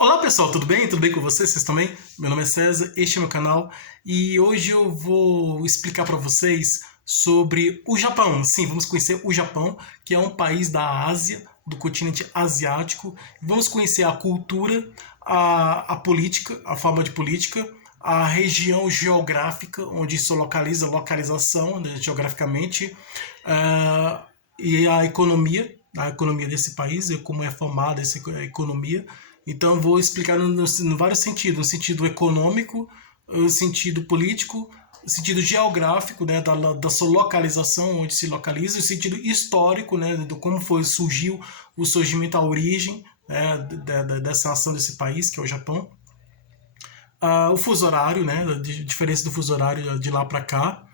Olá pessoal, tudo bem? Tudo bem com vocês? Vocês também? Meu nome é César, este é meu canal e hoje eu vou explicar para vocês sobre o Japão. Sim, vamos conhecer o Japão, que é um país da Ásia, do continente asiático. Vamos conhecer a cultura, a política, a forma de política, a região geográfica onde se localiza, localização, né, geograficamente, e a economia desse país, e como é formada essa economia. Então, eu vou explicar no vários sentidos: no sentido econômico, no sentido político, no sentido geográfico, né, da sua localização, onde se localiza, no sentido histórico, né, do como surgiu o surgimento, a origem, né, dessa nação, desse país, que é o Japão. O fuso horário, né, a diferença do fuso horário de lá para cá.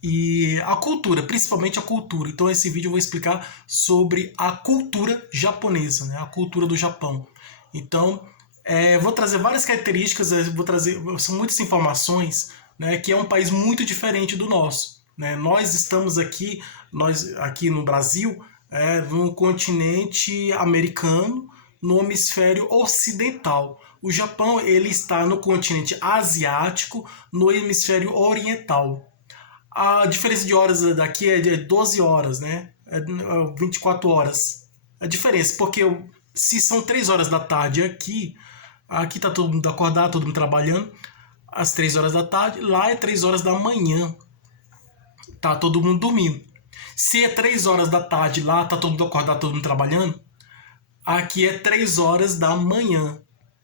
E a cultura, principalmente a cultura. Então, esse vídeo eu vou explicar sobre a cultura japonesa, né? A cultura do Japão. Então, vou trazer várias características, são muitas informações, né? Que é um país muito diferente do nosso, né? Nós aqui no Brasil, no continente americano, no hemisfério ocidental. O Japão, ele está no continente asiático, no hemisfério oriental. A diferença de horas daqui é de 12 horas, né? 24 horas. A diferença, porque se são 3 horas da tarde aqui tá todo mundo acordado, todo mundo trabalhando, às 3 horas da tarde, lá é 3 horas da manhã, tá todo mundo dormindo. Se é 3 horas da tarde lá, tá todo mundo acordado, todo mundo trabalhando, aqui é 3 horas da manhã,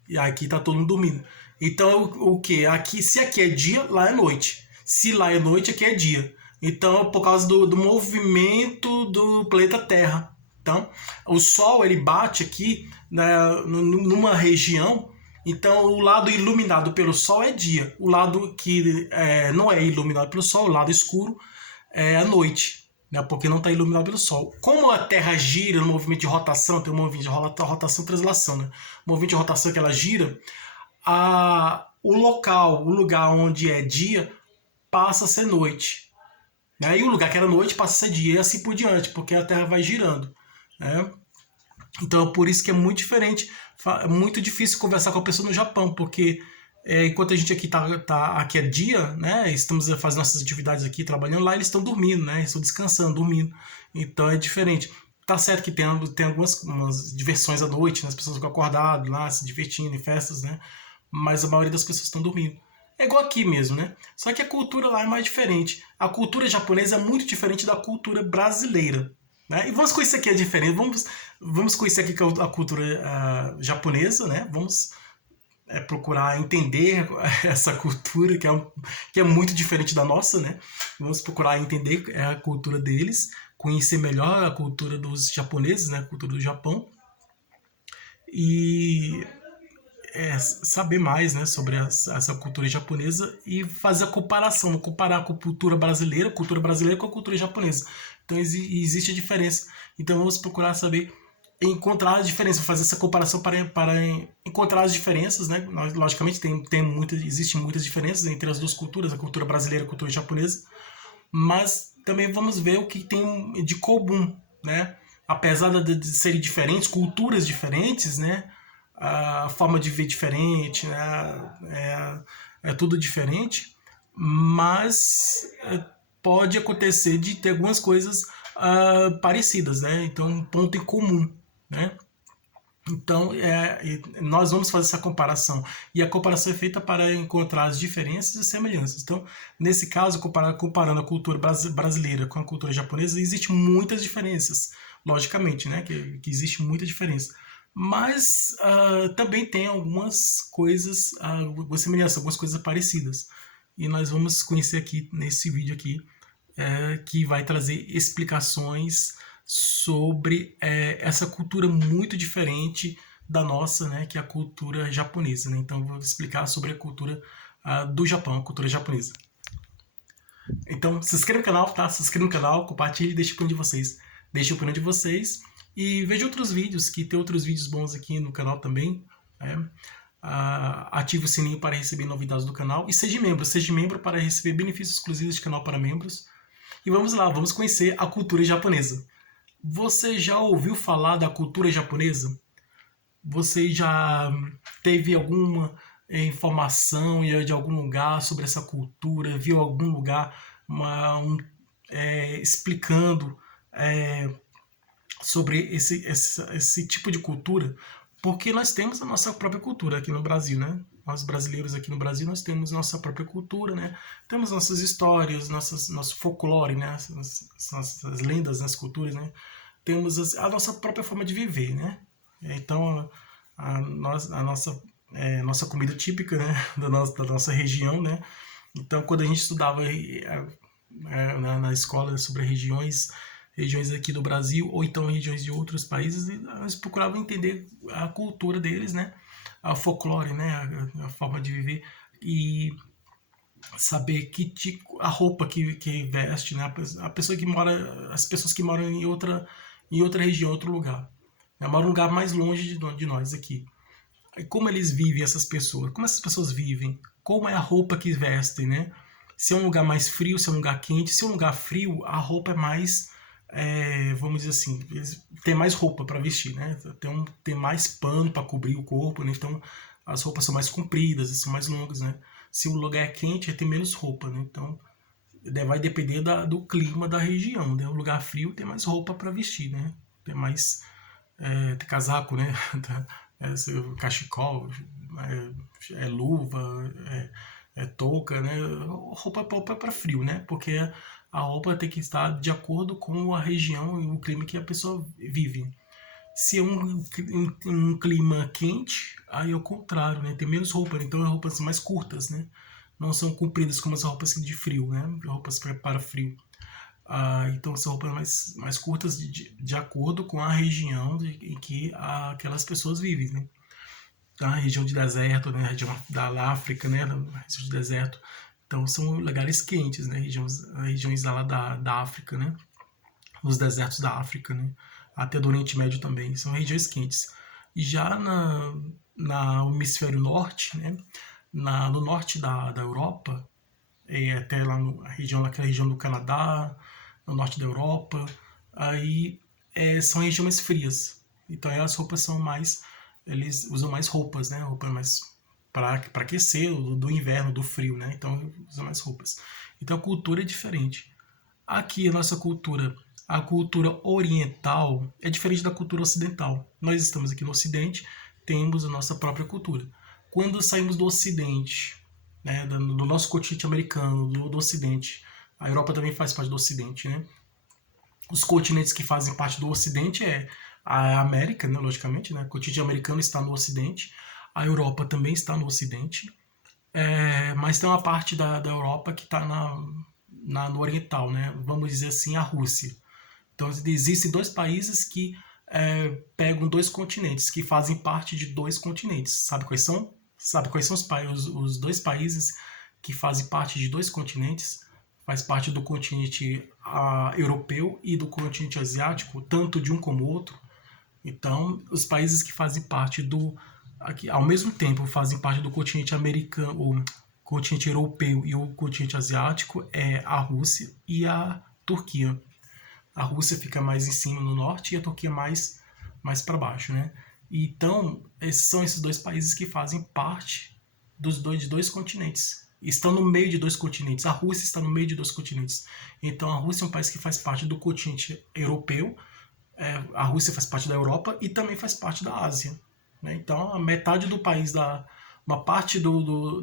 e aqui tá todo mundo dormindo. Então, o que? Se aqui é dia, lá é noite. Se lá é noite, aqui é dia. Então, por causa do movimento do planeta Terra. Então, o Sol, ele bate aqui, né, numa região. Então, o lado iluminado pelo Sol é dia. O lado que não é iluminado pelo Sol, o lado escuro, é a noite, né, porque não está iluminado pelo Sol. Como a Terra gira no movimento de rotação, tem um movimento de rotação e translação, né? O movimento de rotação que ela gira, o lugar onde é dia passa a ser noite, né? E o lugar que era noite passa a ser dia, e assim por diante, porque a Terra vai girando, né? Então, por isso que é muito diferente, é muito difícil conversar com a pessoa no Japão, porque enquanto a gente aqui aqui é dia, né? Estamos fazendo nossas atividades aqui, trabalhando, lá eles estão dormindo, né? Eles estão descansando, dormindo. Então é diferente. Tá certo que tem algumas diversões à noite, né? As pessoas ficam acordadas lá, se divertindo em festas, né? Mas a maioria das pessoas estão dormindo. É igual aqui mesmo, né? Só que a cultura lá é mais diferente. A cultura japonesa é muito diferente da cultura brasileira, né? E vamos conhecer aqui a diferença. Vamos conhecer aqui a cultura japonesa, né? Vamos procurar entender essa cultura que é muito diferente da nossa, né? Vamos procurar entender a cultura deles, conhecer melhor a cultura dos japoneses, né? A cultura do Japão. E saber mais, né, sobre essa cultura japonesa e fazer a comparação, comparar com a cultura brasileira com a cultura japonesa. Então existe a diferença. Então vamos procurar saber, encontrar as diferenças, fazer essa comparação para encontrar as diferenças, né? Logicamente existem muitas diferenças entre as duas culturas, a cultura brasileira e a cultura japonesa, mas também vamos ver o que tem de comum, né? Apesar de serem diferentes, culturas diferentes, né? A forma de ver diferente, né? É tudo diferente, mas pode acontecer de ter algumas coisas parecidas, né? Então, um ponto em comum, né? Então, nós vamos fazer essa comparação. E a comparação é feita para encontrar as diferenças e semelhanças. Então, nesse caso, comparando a cultura brasileira com a cultura japonesa, existem muitas diferenças, logicamente, né? Que existe muita diferença. Mas também tem algumas coisas, algumas semelhanças, algumas coisas parecidas. E nós vamos conhecer aqui nesse vídeo aqui, que vai trazer explicações sobre essa cultura muito diferente da nossa, né, que é a cultura japonesa, né? Então eu vou explicar sobre a cultura do Japão, a cultura japonesa. Então se inscreva no canal, tá? Se inscreva no canal, compartilhe e deixe o opinião de vocês. Deixe a opinião de vocês e veja outros vídeos, que tem outros vídeos bons aqui no canal também, né? Ative o sininho para receber novidades do canal e seja membro para receber benefícios exclusivos de canal para membros. E vamos lá, vamos conhecer a cultura japonesa. Você já ouviu falar da cultura japonesa? Você já teve alguma informação de algum lugar sobre essa cultura? Viu algum lugar explicando é, sobre esse tipo de cultura? Porque nós temos a nossa própria cultura aqui no Brasil, né? Nós brasileiros aqui no Brasil, nós temos nossa própria cultura, né? Temos nossas histórias, nosso folclore, né? Nossas lendas nas culturas, né? Temos a nossa própria forma de viver, né? Então, nossa comida típica, né? Da nossa região, né? Então, quando a gente estudava na escola sobre regiões aqui do Brasil ou então regiões de outros países, eles procuravam entender a cultura deles, né? A folclore, né? A forma de viver e saber que tipo, a roupa que veste, né? A pessoa que mora, as pessoas que moram em outra região, outro lugar, né? Moram num lugar mais longe de nós aqui. Como eles vivem, essas pessoas? Como essas pessoas vivem? Como é a roupa que vestem, né? Se é um lugar mais frio, se é um lugar quente. Se é um lugar frio, a roupa é mais, vamos dizer assim, tem mais roupa para vestir, né? Tem mais pano para cobrir o corpo, né? Então as roupas são mais compridas, são mais longas, né? Se o lugar é quente, tem menos roupa, né? Então vai depender do clima da região, né? O lugar frio tem mais roupa para vestir, né? Tem mais tem casaco, né? Cachecol, luva, touca, né? Roupa para frio, né? Porque a roupa tem que estar de acordo com a região e o clima que a pessoa vive. Se é um clima quente, aí é o contrário, né? Tem menos roupa, então as roupas são mais curtas, né? Não são compridas como as roupas de frio, né? Roupas para frio. Então são roupas mais curtas de acordo com a região em que aquelas pessoas vivem, né? A região de deserto, né? A região da África, né? A região de deserto. Então são lugares quentes, né? Regiões lá da África, né? Nos desertos da África, né? Até do Oriente Médio também, são regiões quentes. E já no hemisfério norte, né? No norte da Europa, até lá naquela região do Canadá, no norte da Europa, aí são regiões frias. Então aí as roupas são mais, eles usam mais roupas, né? Roupa mais para aquecer do inverno, do frio, né? Então usam mais roupas. Então a cultura é diferente. Aqui a nossa cultura, a cultura oriental é diferente da cultura ocidental. Nós estamos aqui no Ocidente, temos a nossa própria cultura. Quando saímos do Ocidente, né, do nosso continente americano, do Ocidente, a Europa também faz parte do Ocidente, né? Os continentes que fazem parte do Ocidente é a América, né, logicamente, né? O continente americano está no Ocidente, a Europa também está no Ocidente, mas tem uma parte da Europa que está no Oriental, né? Vamos dizer assim, a Rússia. Então existem dois países que pegam dois continentes, que fazem parte de dois continentes. Sabe quais são? Sabe quais são os dois países que fazem parte de dois continentes? Faz parte do continente europeu e do continente asiático, tanto de um como o outro. Então, os países que fazem parte aqui, ao mesmo tempo, fazem parte do continente americano, o continente europeu e o continente asiático é a Rússia e a Turquia. A Rússia fica mais em cima no norte e a Turquia mais para baixo, né? Então, são esses dois países que fazem parte de dois continentes. Estão no meio de dois continentes. A Rússia está no meio de dois continentes. Então, a Rússia é um país que faz parte do continente europeu, a Rússia faz parte da Europa e também faz parte da Ásia, né? Então, a metade do país, uma parte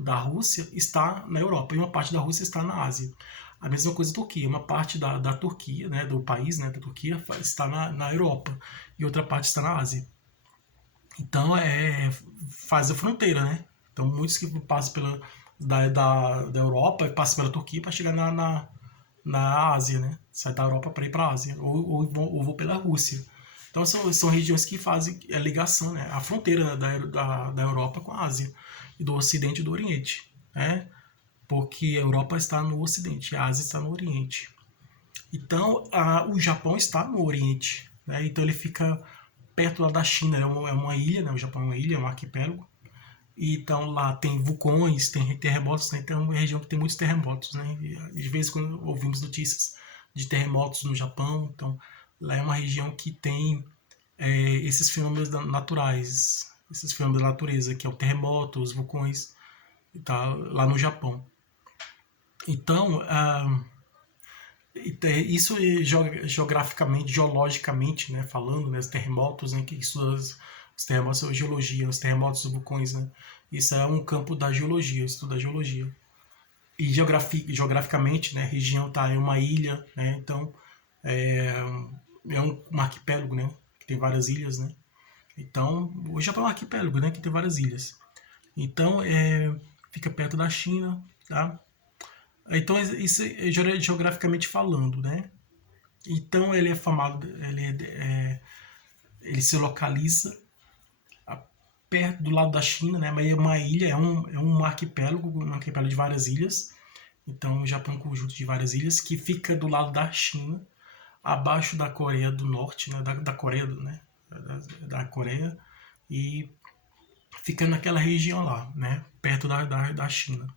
da Rússia está na Europa e uma parte da Rússia está na Ásia. A mesma coisa a Turquia. Uma parte da Turquia, né, do país, né, da Turquia, está na Europa e outra parte está na Ásia. Então, faz a fronteira, né? Então, muitos que passam da Europa passam pela Turquia para chegar na Ásia, né? Sai da Europa para ir para a Ásia, ou vou pela Rússia. Então, são regiões que fazem a ligação, né? A fronteira, né, da Europa com a Ásia, e do Ocidente e do Oriente, né? Porque a Europa está no Ocidente, a Ásia está no Oriente. Então, o Japão está no Oriente, né? Então ele fica perto lá da China, é uma ilha, né? O Japão é uma ilha, é um arquipélago. Então lá tem vulcões, tem terremotos, né? Então é uma região que tem muitos terremotos, né? E, de vez em quando ouvimos notícias de terremotos no Japão. Então lá é uma região que tem esses fenômenos naturais, esses fenômenos da natureza, que é o terremoto, os vulcões, tá, lá no Japão. Então, isso geograficamente, geologicamente, né, falando, né, os terremotos, né, que isso, os terremotos são geologia, os terremotos, os vulcões, né, isso é um campo da geologia, estudo da geologia. E geograficamente, né, a região tá em uma ilha, né, então é, é um arquipélago, né, que tem várias ilhas, né. Então, o Japão é um arquipélago, né, que tem várias ilhas. Então, fica perto da China, tá? Então, isso é geograficamente falando, né? Então, ele é famado, ele se localiza perto do lado da China, né? Mas é uma ilha, é um arquipélago de várias ilhas. Então, o Japão é um conjunto de várias ilhas que fica do lado da China, abaixo da Coreia do Norte, né? Da Coreia, né? Da Coreia, e fica naquela região lá, né? Perto da China.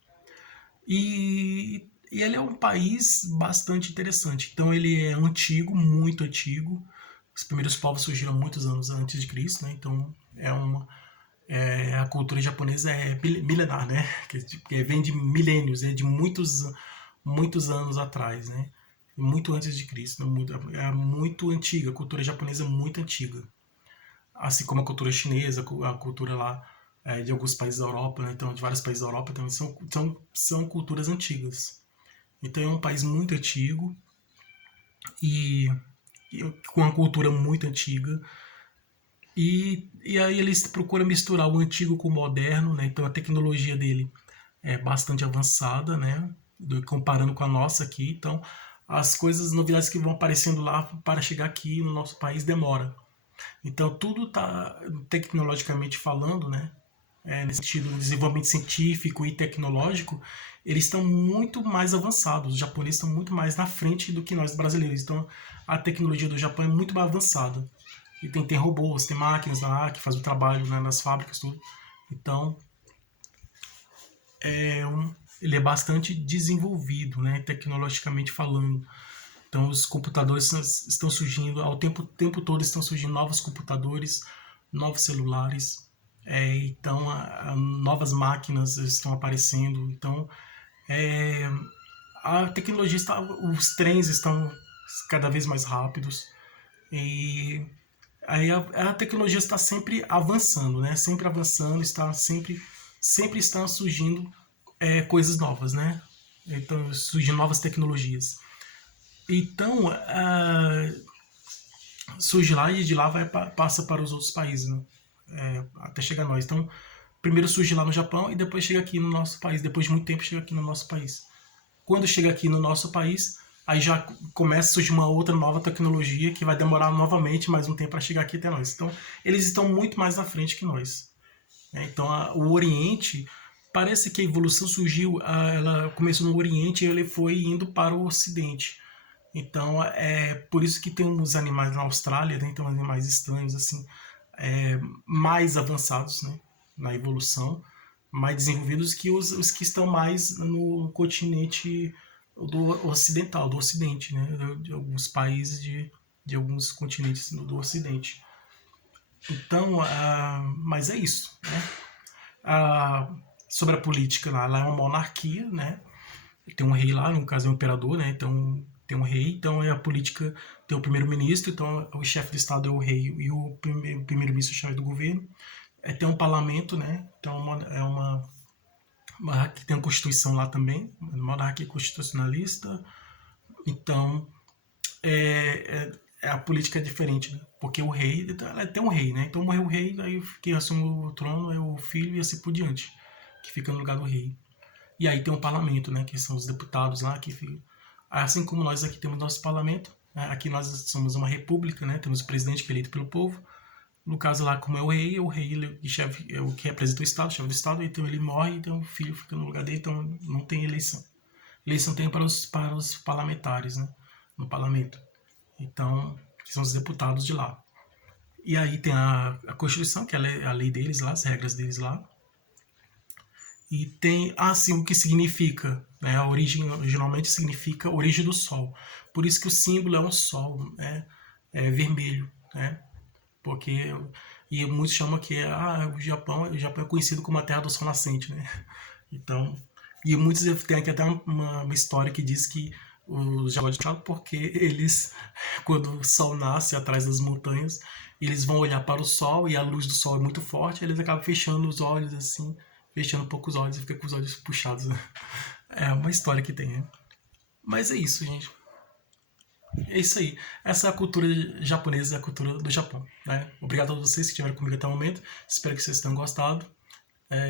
E ele é um país bastante interessante. Então ele é antigo, muito antigo. Os primeiros povos surgiram muitos anos antes de Cristo, né? Então a cultura japonesa é milenar, né? Que vem de milênios, de muitos anos atrás, né? Muito antes de Cristo, né? É muito antiga. A cultura japonesa é muito antiga, assim como a cultura chinesa, a cultura lá de alguns países da Europa, né? Então de vários países da Europa também são culturas antigas. Então é um país muito antigo e, e com uma cultura muito antiga. E aí eles procuram misturar o antigo com o moderno, né? Então a tecnologia dele é bastante avançada, né? Comparando com a nossa aqui. Então as coisas, novidades que vão aparecendo lá para chegar aqui no nosso país demora. Então tudo está tecnologicamente falando, né? Nesse sentido, no desenvolvimento científico e tecnológico, eles estão muito mais avançados. Os japoneses estão muito mais na frente do que nós brasileiros. Então, a tecnologia do Japão é muito mais avançada. E tem robôs, tem máquinas lá que fazem o trabalho, né, nas fábricas, tudo. Então, ele é bastante desenvolvido, né, tecnologicamente falando. Então, os computadores estão surgindo, tempo todo estão surgindo novos computadores, novos celulares, então novas máquinas estão aparecendo. Então, a tecnologia está, os trens estão cada vez mais rápidos e aí a tecnologia está sempre avançando, né? Sempre avançando, sempre estão surgindo coisas novas, né? Então, surgindo novas tecnologias. Então, surge lá e de lá passa para os outros países, né? Até chegar a nós. Então, primeiro surge lá no Japão e depois chega aqui no nosso país. Depois de muito tempo, chega aqui no nosso país. Quando chega aqui no nosso país, aí já começa a surgir uma outra nova tecnologia que vai demorar novamente mais um tempo para chegar aqui até nós. Então, eles estão muito mais na frente que nós. Então, o Oriente, parece que a evolução surgiu, ela começou no Oriente e ele foi indo para o Ocidente. Então, é por isso que tem uns animais na Austrália, né? Tem uns animais estranhos, assim, mais avançados, né? Na evolução, mais desenvolvidos que os que estão mais no continente do ocidental, do ocidente, né? De alguns países de alguns continentes do ocidente. Então, mas é isso, né? Sobre a política lá é uma monarquia, né? Tem um rei lá, no caso é um imperador, né? Então tem um rei, então a política tem o primeiro-ministro, então o chefe de estado é o rei e o primeiro-ministro é o chefe do governo. Tem um parlamento, né? Então é uma que tem uma constituição lá também, uma monarquia constitucionalista. Então a política é diferente, né? Porque o rei, ela tem um rei, né? Então morreu o rei, aí quem assume o trono é o filho e assim por diante, que fica no lugar do rei. E aí tem um parlamento, né? Que são os deputados lá que ficam. Assim como nós aqui temos nosso parlamento, né? Aqui nós somos uma república, né? Temos o presidente que é eleito pelo povo. No caso lá, como é o rei ele é o que representa o Estado, o chefe do Estado, então ele morre, então o filho fica no lugar dele, então não tem eleição. Eleição tem para os parlamentares, né? No parlamento. Então, que são os deputados de lá. E aí tem a Constituição, que é a lei deles lá, as regras deles lá. E tem, assim, o que significa, né? A origem, originalmente, significa origem do Sol. Por isso que o símbolo é um Sol, né? É vermelho, né? Porque E muitos chamam que o Japão é conhecido como a terra do sol nascente, né? Então, e muitos tem aqui até uma história que diz que os jaguares são porque eles, quando o sol nasce atrás das montanhas, eles vão olhar para o sol e a luz do sol é muito forte, eles acabam fechando os olhos assim, fechando um pouco os olhos e fica com os olhos puxados, né? É uma história que tem, né? Mas é isso, gente. É isso aí. Essa é a cultura japonesa, a cultura do Japão. Né? Obrigado a vocês que estiveram comigo até o momento. Espero que vocês tenham gostado.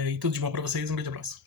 E tudo de bom para vocês. Um grande abraço.